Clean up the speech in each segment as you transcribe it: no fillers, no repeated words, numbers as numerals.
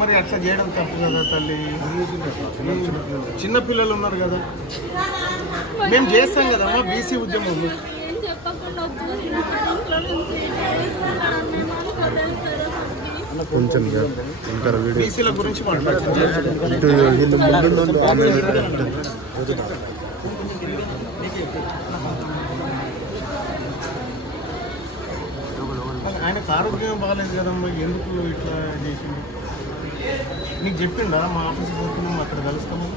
మరి అట్లా చేయడం తప్పు కదా తల్లి. చిన్న పిల్లలు ఉన్నారు కదా, మేము చేస్తాం కదమ్మా బీసీ ఉద్యమం. కొంచెం బీసీల గురించి మాట్లాడుతున్నాం. ఆయనకు ఆరోగ్యం బాగాలేదు కదమ్మా, ఎందుకు ఇట్లా చేసిండు? నీకు చెప్పిండా మా ఆఫీస్కి పోతున్నాం అక్కడ కలుస్తాము?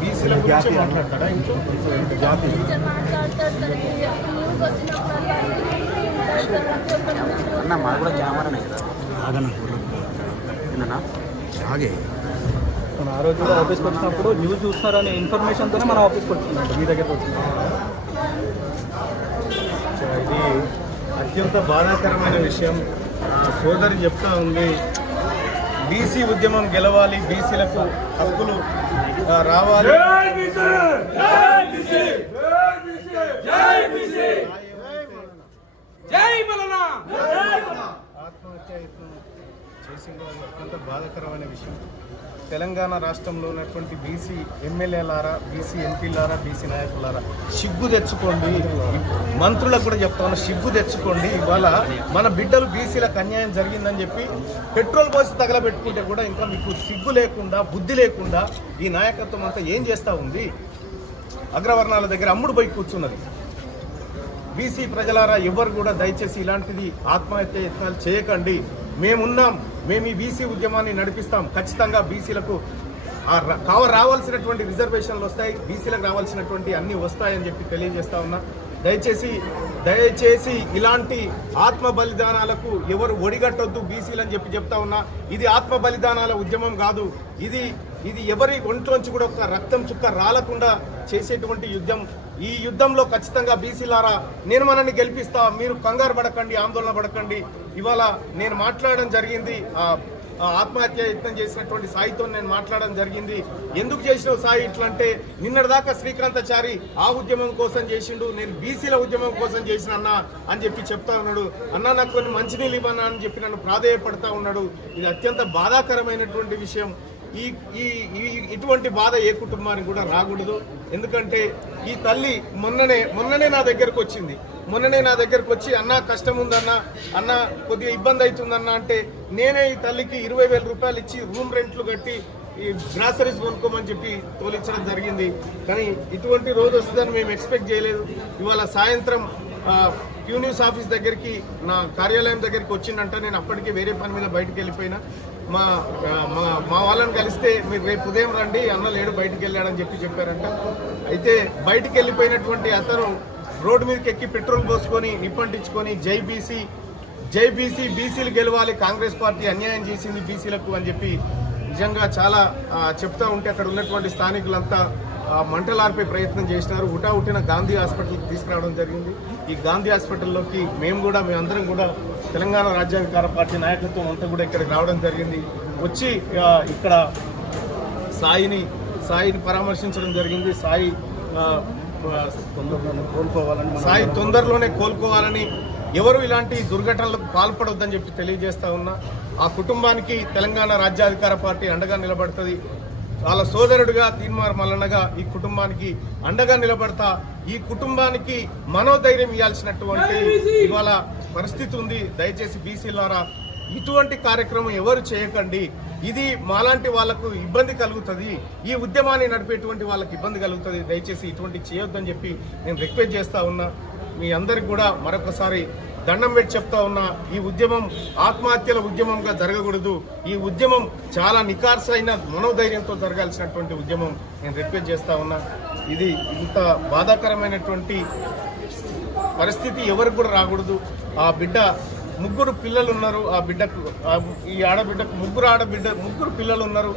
బీసీల గురించి మాట్లాడతాడా ఇంట్లో? అన్న మాకు కూడా కెమెరానే కదా, ఆగన్నా ఆగే. మన ఆ రోజు కూడా ఆఫీస్కి వచ్చినప్పుడు న్యూస్ చూస్తున్నారనే ఇన్ఫర్మేషన్తోనే మన ఆఫీస్కి వచ్చిందంట, మీ దగ్గరకు వచ్చింది. ఇది అత్యంత బాధాకరమైన విషయం. సోదరి చెప్తా ఉంది, బీసీ ఉద్యమం గెలవాలి, బీసీలకు హక్కులు రావాలి. ఆత్మహత్య చేసిందో అత్యంత బాధాకరమైన విషయం. తెలంగాణ రాష్ట్రంలో ఉన్నటువంటి బీసీ ఎమ్మెల్యేలారా, బీసీ ఎంపీలారా, బీసీ నాయకులారా సిగ్గు తెచ్చుకోండి. మంత్రులకు కూడా చెప్తాను, సిగ్గు తెచ్చుకోండి. ఇవాళ మన బిడ్డలు బీసీలకు అన్యాయం జరిగిందని చెప్పి పెట్రోల్ పోసి తగలబెట్టుకుంటే కూడా ఇంకా మీకు సిగ్గు లేకుండా, బుద్ధి లేకుండా ఈ నాయకత్వం అంతా ఏం చేస్తూ ఉంది? అగ్రవర్ణాల దగ్గర అమ్ముడు పోయి కూర్చున్నది. బీసీ ప్రజలారా ఎవరు కూడా దయచేసి ఇలాంటిది ఆత్మహత్య యత్నాలు చేయకండి. మేమున్నాం, మేము ఈ బీసీ ఉద్యమాన్ని నడిపిస్తాం. ఖచ్చితంగా బీసీలకు రావాల్సినటువంటి రిజర్వేషన్లు వస్తాయి, బీసీలకు రావాల్సినటువంటి అన్నీ వస్తాయని చెప్పి తెలియజేస్తా ఉన్నా. దయచేసి ఇలాంటి ఆత్మ బలిదానాలకు ఎవరు ఒడిగట్టొద్దు బీసీలని చెప్పి చెప్తా ఉన్నా. ఇది ఆత్మ బలిదానాల ఉద్యమం కాదు, ఇది ఎవరి ఒంట్లోంచి కూడా ఒక రక్తం చుక్క రాలకుండా చేసేటువంటి యుద్ధం. ఈ యుద్ధంలో ఖచ్చితంగా బీసీలారా నేను మనల్ని గెలిపిస్తా, మీరు కంగారు పడకండి, ఆందోళన పడకండి. ఇవాళ నేను మాట్లాడడం జరిగింది, ఆత్మహత్య యత్నం చేసినటువంటి సాయితో నేను మాట్లాడడం జరిగింది. ఎందుకు చేసినావు సాయి ఇట్లా అంటే, నిన్నటిదాకా శ్రీకాంతాచారి ఆ ఉద్యమం కోసం చేసిండు, నేను బీసీల ఉద్యమం కోసం చేసిన అన్న అని చెప్పి చెప్తా ఉన్నాడు. అన్న నాకు కొన్ని మంచినీళ్ళు ఇవ్వన్నా అని చెప్పి నన్ను ప్రాధేయపడతా ఉన్నాడు. ఇది అత్యంత బాధాకరమైనటువంటి విషయం. ఇటువంటి బాధ ఏ కుటుంబానికి కూడా రాకూడదు. ఎందుకంటే ఈ తల్లి మొన్ననే నా దగ్గరకు వచ్చింది. అన్న కష్టం ఉందన్న, అన్న కొద్దిగా ఇబ్బంది అవుతుందన్న అంటే నేనే ఈ తల్లికి 20,000 రూపాయలు ఇచ్చి రూమ్ రెంట్లు కట్టి ఈ గ్రాసరీస్ కొనుక్కోమని చెప్పి తోలించడం జరిగింది. కానీ ఇటువంటి రోజు వస్తుందని మేము ఎక్స్పెక్ట్ చేయలేదు. ఇవాళ సాయంత్రం క్యూ న్యూస్ ఆఫీస్ దగ్గరికి, నా కార్యాలయం దగ్గరికి వచ్చిందంట. నేను అప్పటికే వేరే పని మీద బయటకు వెళ్ళిపోయినా. మా వాళ్ళని కలిస్తే మీరు రేపు ఉదయం రండి, అన్న లేడు బయటికి వెళ్ళాడని చెప్పారంట. అయితే బయటికి వెళ్ళిపోయినటువంటి అతను రోడ్డు మీదకి ఎక్కి పెట్రోల్ పోసుకొని నిప్పంటించుకొని జై బీసీ, బీసీలు గెలవాలి, కాంగ్రెస్ పార్టీ అన్యాయం చేసింది బీసీలకు అని చెప్పి నిజంగా చాలా చెప్తా ఉంటే అక్కడ ఉన్నటువంటి స్థానికులంతా మంటలార్పే ప్రయత్నం చేసినారు. హుటాహుటిన గాంధీ హాస్పిటల్కి తీసుకురావడం జరిగింది. ఈ గాంధీ హాస్పిటల్లోకి మేమందరం కూడా తెలంగాణ రాజ్యాధికార పార్టీ నాయకత్వం అంతా కూడా ఇక్కడికి రావడం జరిగింది. వచ్చి ఇక్కడ సాయిని పరామర్శించడం జరిగింది. సాయి తొందరలోనే కోలుకోవాలని, ఎవరు ఇలాంటి దుర్ఘటనలకు పాల్పడొద్దని చెప్పి తెలియజేస్తా ఉన్నా. ఆ కుటుంబానికి తెలంగాణ రాజ్యాధికార పార్టీ అండగా నిలబడుతుంది. వాళ్ళ సోదరుడిగా తీన్మార్ మల్లన్నగా ఈ కుటుంబానికి అండగా నిలబడతా. ఈ కుటుంబానికి మనోధైర్యం ఇవ్వాల్సినటువంటి ఇవాళ పరిస్థితి ఉంది. దయచేసి బీసీలారా ఇటువంటి కార్యక్రమం ఎవరు చేయకండి. ఇది మాలాంటి వాళ్లకు ఇబ్బంది కలుగుతుంది, ఈ ఉద్యమాన్ని నడిపేటువంటి వాళ్ళకి ఇబ్బంది కలుగుతుంది. దయచేసి ఇటువంటి చేయొద్దని చెప్పి నేను రిక్వెస్ట్ చేస్తా ఉన్నా. మీ అందరికి కూడా మరొకసారి దండం పెట్టి చెప్తా ఉన్నా, ఈ ఉద్యమం ఆత్మహత్యల ఉద్యమంగా జరగకూడదు. ఈ ఉద్యమం చాలా నికార్సైన మనోధైర్యంతో జరగాల్సినటువంటి ఉద్యమం. నేను రిక్వెస్ట్ చేస్తా ఉన్నా. ఇది ఇంత బాధాకరమైనటువంటి పరిస్థితి ఎవరికి కూడా రాకూడదు. ఆ బిడ్డ ముగ్గురు పిల్లలు ఉన్నారు ఆ బిడ్డకు, ఈ ఆడబిడ్డకు ముగ్గురు పిల్లలు ఉన్నారు.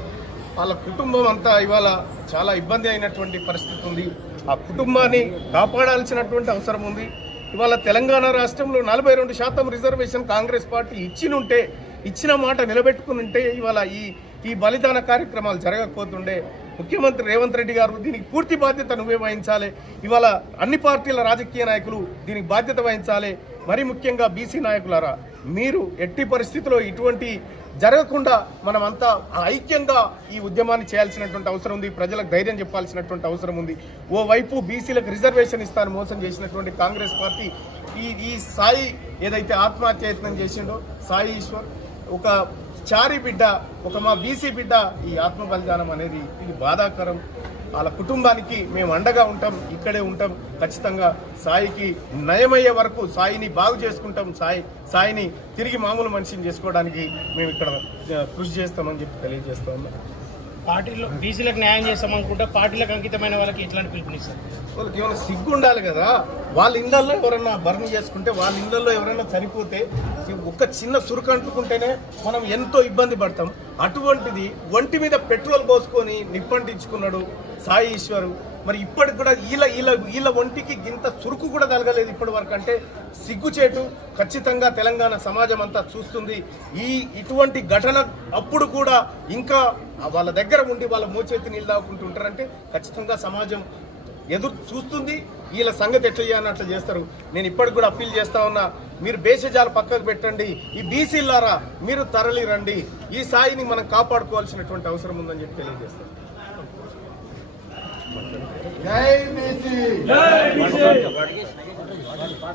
వాళ్ళ కుటుంబం అంతా ఇవాళ చాలా ఇబ్బంది అయినటువంటి పరిస్థితి ఉంది. ఆ కుటుంబాన్ని కాపాడాల్సినటువంటి అవసరం ఉంది. ఇవాళ తెలంగాణ రాష్ట్రంలో 42% రిజర్వేషన్ కాంగ్రెస్ పార్టీ ఇచ్చిన మాట నిలబెట్టుకుని ఉంటే ఇవాళ ఈ బలిదాన కార్యక్రమాలు జరగకపోతుండే. ముఖ్యమంత్రి రేవంత్ రెడ్డి గారు దీనికి పూర్తి బాధ్యత నువ్వే వహించాలి. ఇవాళ అన్ని పార్టీల రాజకీయ నాయకులు దీనికి బాధ్యత వహించాలి. మరి ముఖ్యంగా బీసీ నాయకులారా, మీరు ఎట్టి పరిస్థితుల్లో ఇటువంటి జరగకుండా మనమంతా ఐక్యంగా ఈ ఉద్యమాన్ని చేయాల్సినటువంటి అవసరం ఉంది. ప్రజలకు ధైర్యం చెప్పాల్సినటువంటి అవసరం ఉంది. ఓవైపు బీసీలకు రిజర్వేషన్ ఇస్తాను మోసం చేసినటువంటి కాంగ్రెస్ పార్టీ ఈ సాయి ఏదైతే ఆత్మహత్యయత్నం చేసిండో సాయి ఈశ్వర్, ఒక చారి బిడ్డ, ఒక మా బీసీ బిడ్డ, ఈ ఆత్మ బలిదానం అనేది ఇది బాధాకరం. వాళ్ళ కుటుంబానికి మేము అండగా ఉంటాం, ఇక్కడే ఉంటాం. ఖచ్చితంగా సాయికి నయమయ్యే వరకు సాయిని బాగు చేసుకుంటాం. సాయిని తిరిగి మామూలు మనిషిని చేసుకోవడానికి మేము ఇక్కడ కృషి చేస్తామని చెప్పి తెలియజేస్తా ఉన్నాం. పార్టీలో బీసీలకు న్యాయం చేస్తామనుకుంటే పార్టీలకు అంకితమైన వాళ్ళకి ఇట్లాంటి పిలుపునిస్తారు. వాళ్ళకి ఏమైనా సిగ్గు ఉండాలి కదా. వాళ్ళ ఇళ్లలో ఎవరైనా బర్న్ చేసుకుంటే, వాళ్ళ ఇళ్లలో ఎవరైనా చనిపోతే ఒక చిన్న సురుకు అంటుకుంటేనే మనం ఎంతో ఇబ్బంది పడతాం. అటువంటిది ఒంటి మీద పెట్రోల్ పోసుకొని నిప్పంటించుకున్నాడు సాయి ఈశ్వరు. మరి ఇప్పటికి కూడా వీళ్ళ ఒంటికి ఇంత చురుకు కూడా తగలలేదు ఇప్పటి వరకు అంటే సిగ్గుచేటు. ఖచ్చితంగా తెలంగాణ సమాజం అంతా చూస్తుంది. ఇటువంటి ఘటన అప్పుడు కూడా ఇంకా వాళ్ళ దగ్గర ఉండి వాళ్ళ మోచేతి నీళ్ళు తాగుకుంటుంటారంటే ఖచ్చితంగా సమాజం ఎదురు చూస్తుంది. వీళ్ళ సంగతి ఎట్లా చేయాలని అట్లా చేస్తారు. నేను ఇప్పటికి కూడా అప్పీల్ చేస్తా ఉన్నా, మీరు భేషజాలు పక్కకు పెట్టండి, ఈ బీసీలారా మీరు తరలి రండి, ఈ సాయిని మనం కాపాడుకోవాల్సినటువంటి అవసరం ఉందని చెప్పి తెలియజేస్తాం. జై బీసీ.